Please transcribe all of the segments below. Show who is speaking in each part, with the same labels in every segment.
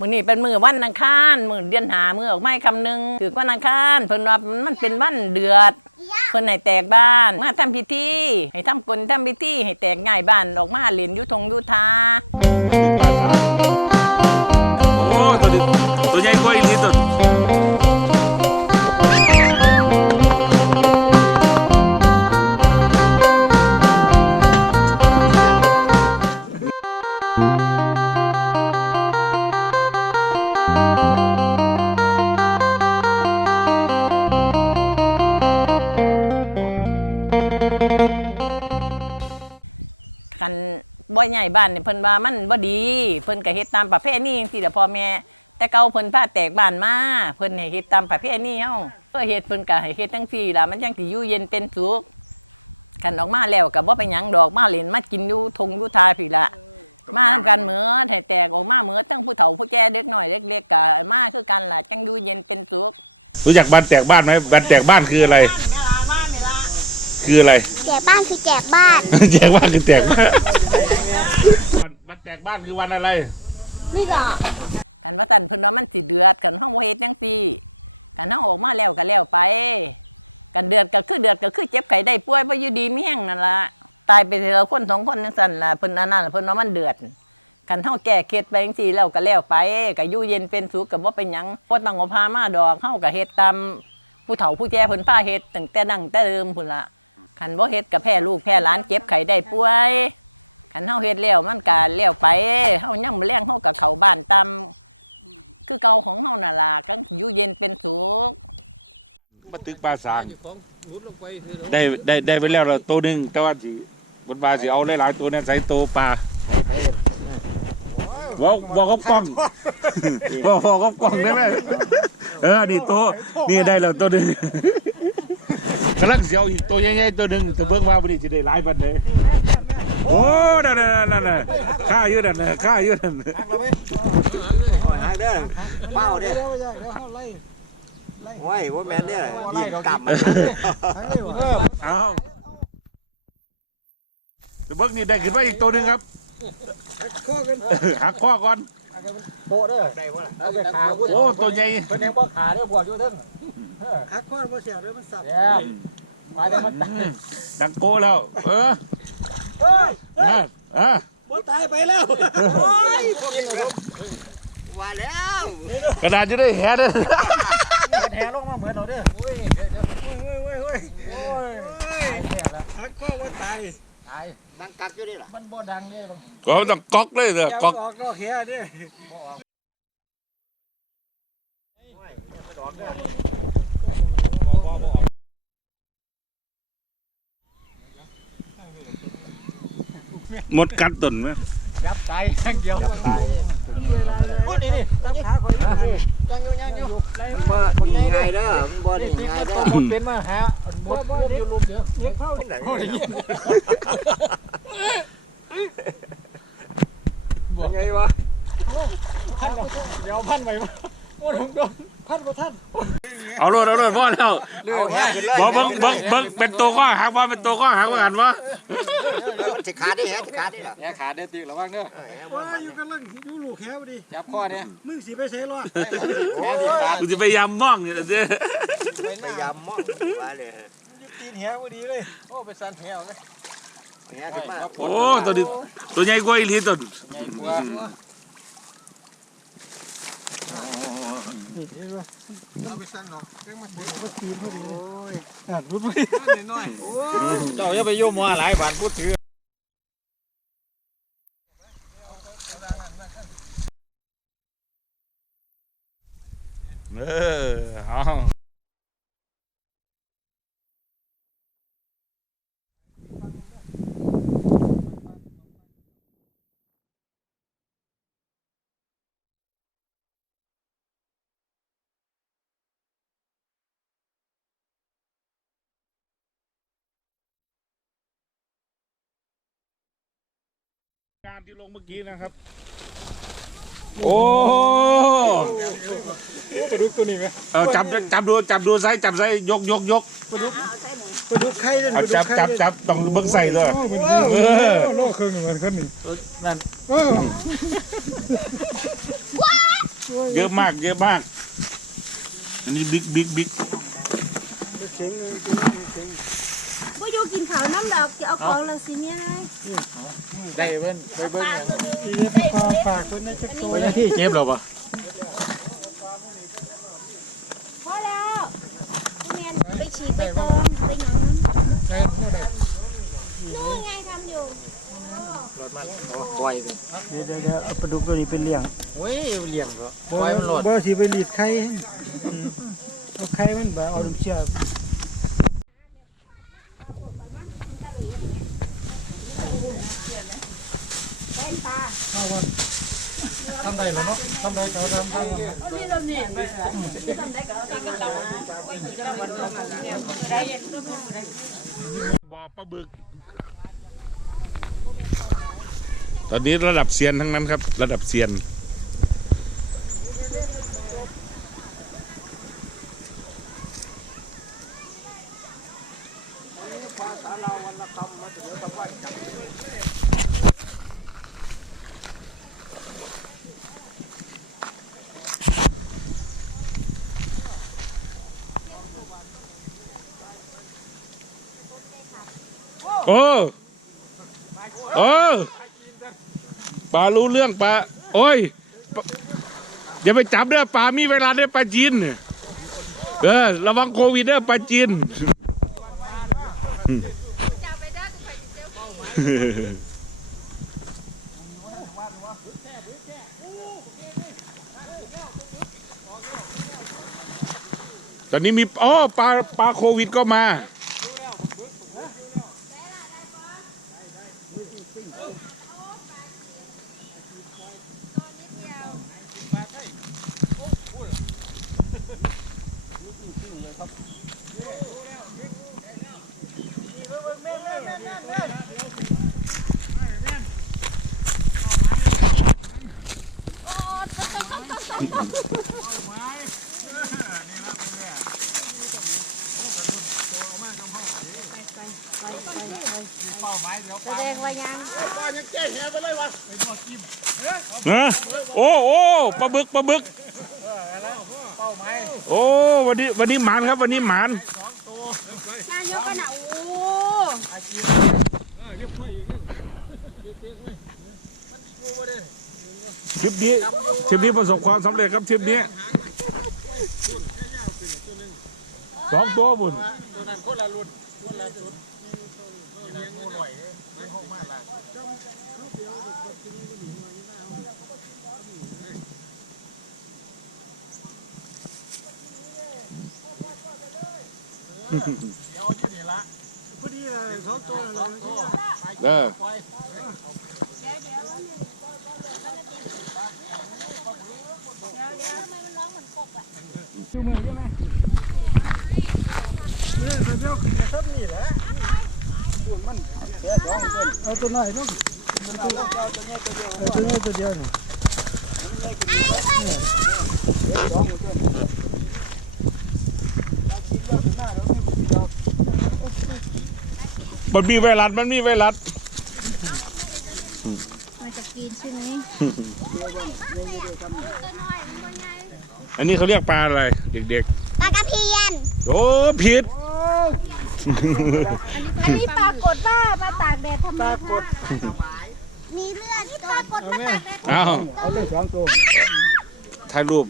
Speaker 1: มื้อนี้เป็นมื้อวันอังคารมื้อเดือนหามื้อออกไม้คำหนึงถือวันอังคารเพิ่นว่ามันเป็นวันเดือดเพิ่นให้แตกบ้านมาทำพิธีให้ทำกลทำพิธีให้แตกง่ายบ้านออกมาเล่นอยู่ทงอยู่ทา
Speaker 2: โอ้ตัวนี้ตัวใหญ่กว่าอีกนิดตัว
Speaker 1: บ่ใหญ่บ้านนี่เพิ่นว่ามันบ่ดี เพิ่นก็เฮ็ดตามประเพณีจังซี่แหละพ่อแม่ แต่เก่าเพิ่นพาแตกบ้านมาเพิ่นให้เฮ็ดตามประเพณีเฮาเพื่อเฮ็ดเพิ่นก็ให้เฮ็ดจังซี่ล่ะมันจังสิอยู่เย็นเป็นสุขกันออกมาแล้วก็บ่ไปหยังดอกมาเล่นมากินอยู่ทงอยู่ทาพี่ละมาทำกันเหมือให้แตกออกมาเหมือทั้งผู้เฒ่าผู้แก่เด็กน้อยเล็กๆก็มาคือกันล่ะจังอยู่เย็นเป็นสุข
Speaker 2: รู้จักบ้านแตกบ้านไหมบ้านแตกบ้านคืออะไร คืออะไร
Speaker 3: แจกบ้านคือแจกบ้าน
Speaker 2: แตกบ้านคือแตกบ้าน บ้านแตกบ้านคือวันอะไร
Speaker 3: นี่เหรอ
Speaker 1: กันว่าสั่นเพิ่นว่ามันสิเดือดกันเฮาบ่เฮ็ดจังซี่กันเฮาออกมาแล้วก็แล้วไป กันเดือดก็คือเดือดก็คือเจ็บไข้ได้ป่วยบ่อยู่ดีมีแห้งนั่นล่ะตายไปทีละคนสองคนจังซั่นล่ะเพิ่นอันนั้นล่ะเพิ่นว่ามันเดือดกันเฮาแก้เคล็ดไปจังซี่แล้วก็แล้วไปก็อยู่เย็นเป็นสุขก็บ่เป็นหยังบ่ต้องเอาพามาดอกเฮาก็เฮ็ดตามผู้เฒ่าผู้แก่เพิ่นพาเฮ็ดตั้งแต่ดั้งแต่เดิมพุ่นล่ะคันบ่เฮ็ดก็แพ้ลูกแพ้หลานเจ็บไข้ได้ป่วย คันเฮาเฮ็ดแล้วมันก็แล้วไปเฮายังบ่แรงเฮาก็เข้าบ้านตามคือเก่าของเฮานั่นล่ะก็อยู่เย็นเป็นสุข
Speaker 2: มาตึกปลาสางได้ได้ได้ไปแล้วละตัวหนึ่งแต่ว่าสิบนปลาสิเอาหลายๆตัวเนี่ยใส่ตัวปลาบอกบอกกับกล้องบอกบอกกับกล้องได้ไหมเออนี่ตัวนี่ได้แล้วตัวหนึ่งกำลังเดียวอีกตัวใหญ่ๆตัวหนึ่งจะเบิกว่าวันนี้จะได้หลายบันเลย โอ้นั่นนั่นนั่นนั่นข้าอยู่นั่นน่ะข้าอยู่นั่นน่ะ
Speaker 4: หาเด้อเป้าเด้อโอ้ยว่าแม่นเด้อยิงกลับมา
Speaker 2: เอาจะเบิกนี่ได้ขึ้นมาอีกตัวหนึ่งครับหักข้อก่อน
Speaker 4: โปะเด้อได้บ่ล่ะเอาไปขา
Speaker 2: โอ้ตัวใหญ่
Speaker 4: เพิ่นยังบ่ขาเด้อพวกอยู่เด้อหักก้อนบ่เสียวเด้อมันสับแย่มาเด้อมัน
Speaker 2: อืมดังโก้แล้ว เออ
Speaker 4: เฮ้ย
Speaker 2: เออเออ
Speaker 4: บ่ตายไปแล้วโอ้ยว่าแล้ว
Speaker 2: กระดาษจะได้แห่เด้อ
Speaker 4: มันแหลงมาเหมือนเราเด้อโอ้ยโอ้ยโอ้ยโอ้ยโอ้ยโอ้ยทักก้อนบ่ตายตายดังกักอยู่ดิล่ะมันบ่ดังเลย
Speaker 2: ก็ต้องก๊อกเลยเด้อก๊อก
Speaker 4: กนอกเฮียเด้
Speaker 2: หมดกัดต้นไหม
Speaker 4: จับตายอย่างเดียวพูดนี่นี่ตั้งขาคอยยังอยู่ยังอยู่ว่าดีไงเด้อบ่ดีไงเด้อ
Speaker 5: เป็นมาหาหมดเด็กลุมเดี๋ยวเด็กเข้า
Speaker 4: ไหน
Speaker 5: เด็ก
Speaker 4: ไงวะ
Speaker 5: พันเดี๋ยวพันไปมาโอ้ผมโดน พันกว่าท่าน
Speaker 2: เอาโลดเอาโลดพ่อแล้ว
Speaker 4: เอาแห้ขึ้นเลย
Speaker 2: บอกเบิ้งเบิ้งเบิ้งเป็นตัวข้อหักว่าเป็นตัวข้อหักว่ากันวะ
Speaker 4: สิขาดดิแฮะสิขาดดิล่ะ
Speaker 5: แย่ขาเด็ดตีระวังเด้อ
Speaker 4: ว่า
Speaker 5: ว่าอยู่กันลังอยู่ลูกแควดิจับข้อเนี่ย
Speaker 4: มึงสิไปเสรอด
Speaker 5: แย่ดีขาด
Speaker 2: กูจะไปยำม่องนี่เด้อ
Speaker 4: พยายามมองว่าเลย
Speaker 5: ตีนแหวพอดีเลยโอ้เป็นสันแหวเลย
Speaker 4: แฮขึ้นมา
Speaker 2: โอ้ตัวนี้ตัวใหญ่กว่าอีหลีตัว
Speaker 5: ใหญ่กว่า เอาไปสั่งหรอกเรื่องมันมันตีนพอดีเลยอะรุดไปน้อยเจ้าอย่าไปโยมว่าหลายบาทพูดถือ
Speaker 2: เออเอาารที่ลงเมื่อกี้นะครับ โอ้
Speaker 5: ปลาดุกตัวนี้ไหม
Speaker 2: เอาจับจับดูจับดูไซส์จับไซส์ยกยกยก
Speaker 5: ปลาดุกไข่เด่นปลาดุ
Speaker 2: จั
Speaker 5: ก
Speaker 2: บ
Speaker 5: ไข่
Speaker 2: จับ
Speaker 5: เด่น
Speaker 2: จับต้องเบิ่งใส่ด้วย
Speaker 5: โอ้เป็นดีโลเครื่องหนึ่งเหมือนกันนี่นั่น
Speaker 2: เยอะมากเยอะมากอันนี้บิ๊กบิ๊กบิ๊ก
Speaker 3: ผู้อยู่กินข้าวน้ำดอกจะเอาของเราสิเมียเลย
Speaker 5: ได้เพิ่นไปเบิ่ง
Speaker 6: ขอฝากคนในจักรตัว
Speaker 5: ตัวที่เก็บแล้วบ่
Speaker 3: พอแล้วเมียไปฉีดไปเติมนู่นไงทำอยู่
Speaker 5: รถมันปล่อยไป
Speaker 6: เดี๋ยวเดี๋ยวเดี๋ยวเอาปลาดุกตัวนี้ไปเลี้ยง
Speaker 5: โอ้ยเลี้ยงบ่
Speaker 6: บ่บ่สิไปรีดไข่อืมเอาไข่มันบ่เอาน้ำเชื่อ
Speaker 5: ทำได้เนาะทำได้เขาทำได้
Speaker 2: บ่อปลาบึก ตอนนี้ระดับเซียนทั้งนั้นครับ ระดับเซียน โอ้โอ้ปลารู้เรื่องปลาโอ้ยอย่าไปจับเด้อปลามีเวลาเด้อปลาจีนเออระวังโควิดเด้อปลาจีนตอนนี้มีอ๋อปลาปลาโควิดก็มา
Speaker 3: แสดงว่ายัง
Speaker 2: นะโอ้โอ้ปลาบึกปลาบึก โอ้วันนี้วันนี้หมานครับวันนี้หมาน
Speaker 3: นายกน่ะโอ้
Speaker 2: ทริปนี้ทริปนี้ประสบความสำเร็จครับทริปนี้สองตัวบุญ
Speaker 5: ตัวนั้นคนละรุ่นคนละรุ่น นี่นะงูลอยเด้มันออกมาล่ะเดี๋ยวอยู่นี่ละพอดีเลยเขาตัวลองตัว
Speaker 2: เออ
Speaker 5: ปล่อย
Speaker 6: ชูมือใช่ไหมนี่เดี๋ยวขึ้นมาซับนี่แหละส่วนมันแค่สอง เส้นเอาตัวน้อยลงเอาตัวใหญ่ตัวเดียวเอาตัวใหญ่ตัวเดียวนี่สองเส้น
Speaker 2: มันมีไวรัสมันมีไวรัส
Speaker 3: มาจะกินใช่ไหม
Speaker 2: อันนี้เขาเรียกปลาอะไร เด็ก
Speaker 3: ปลากระเพียน
Speaker 2: ๆโอ้ผิด
Speaker 3: อันนี้ปรากฏว่ามาตากแดดทำไมคะมีเลือดที่ปรากฏมาตากแดด
Speaker 2: เอา
Speaker 6: เอาเลยสองตัว
Speaker 2: ถ่ายรูป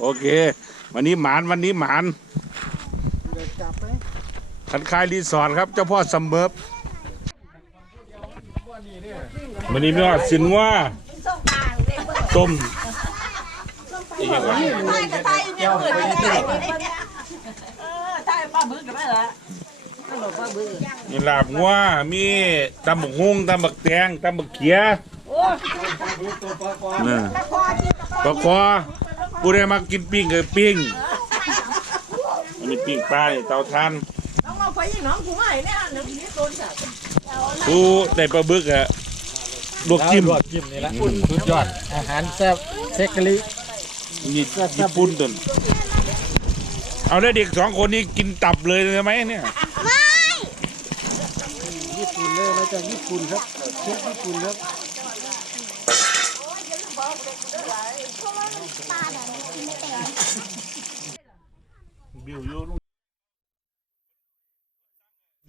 Speaker 2: โอเค วันนี้หมานวันนี้หมาน
Speaker 6: จับไป
Speaker 2: คันคายรีสอร์ทครับ เจ้าพ่อซัมเบิร์บวันนี้มีว่าสินว่าส้ม
Speaker 7: ใช่ป้า บึกก็ได้ละป้าบึก
Speaker 2: มีลาบงัวมีตำบักฮุ้งตำบักแตงตำบักเขียเออปลาคอผู้ใดมากินปิ้งก็ปิ้งอันนี้ปิ้งปลานี่เตาทานผู้ได้ปลาบึกอะลวกจิ้ม
Speaker 5: ลวกจิ้มนี่ละสุดยอดอาหารแซ่บเซกกะลิ
Speaker 2: นี่ญี่ปุ่นตุน เอาได้เด็กสองคนนี้กินตับเลยใช่ไหมเนี่ยไม่
Speaker 6: ญี่ปุ่นเลยมาจากญี่ปุ่นครับเชฟญี่ปุ่นครับ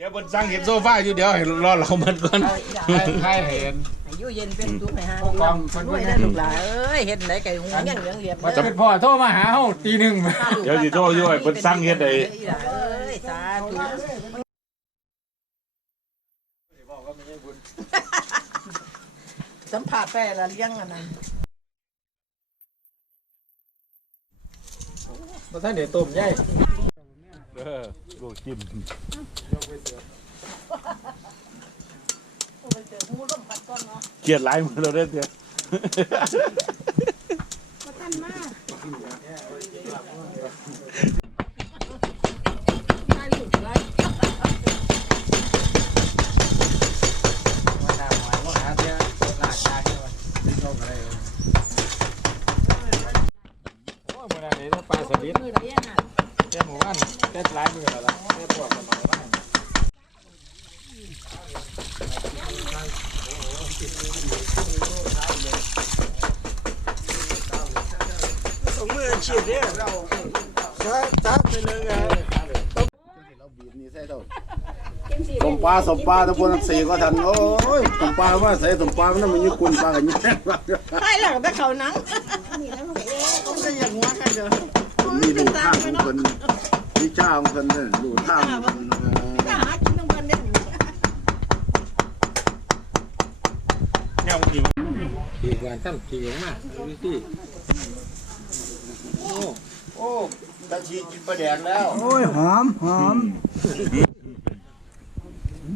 Speaker 2: ดี๋ยวบนสร้างเห็นโซฟาอยู่เดี๋ยวให้รอเรามันก่อน
Speaker 5: ใครเห็น
Speaker 7: อยู่เย็นเป็นทุกข์ให้ฮะ
Speaker 5: ผู้กองคนพวกนี้
Speaker 7: หลาเอ้ยเฮ็ดไหนไก่หูเงี้ยเหลืองเหลี่ยม
Speaker 5: มันเป็นพ่อโทรมาหาเฮาตีหนึ่ง
Speaker 2: เดี๋ยวสิโทรอยู่ให้บนสร้างเฮ็ดเลย
Speaker 7: เอ้ยสาธุสัมผัสไปละเลี้ยงอันนั้น
Speaker 5: มาท่านเดี๋ยวต้มใหญ่
Speaker 2: เออ ลูกจิ้มเกลียดหลายมือเราได้อเถอะ
Speaker 5: โอ้ยมื้อนั้นนี่ปลาสลิดแค่หมู่บ้านแค่หลายมื้อแล้วล่ะแค่พวกมันเอามา ชิดเนี่ย
Speaker 8: สมปลาสมปลาตะพนสี่ก็ทันโอ้ยสมปลาว่าใส่สมปลามันมันยิ่งกุนปลากันยิ่ง
Speaker 7: ไอ้หลังแต่เขานังมันจะอย่างว่ากันเด้อ
Speaker 8: มีดูทางของคนวิชาของคนเนี่ยดูทางของคน
Speaker 7: หากินมันเด้อ
Speaker 2: เนี่ยมันจริง
Speaker 5: ขี่กันซ้ำขี่ออกมาดูสิ
Speaker 8: โอ้ตาชีกินปลาแดกแล้ว
Speaker 9: โอ้ยหอมหอม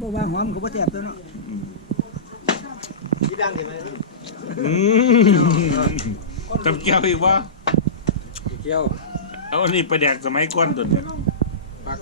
Speaker 9: บ่ว่าหอมก็บ่แซ่บตัวเนาะ
Speaker 2: อืมจำเกี่ยวอีกวะ
Speaker 5: เกี่ยว
Speaker 2: เอาอันนี้ไปแดกสมัยก่อนตัวเนี่ย
Speaker 5: ปัก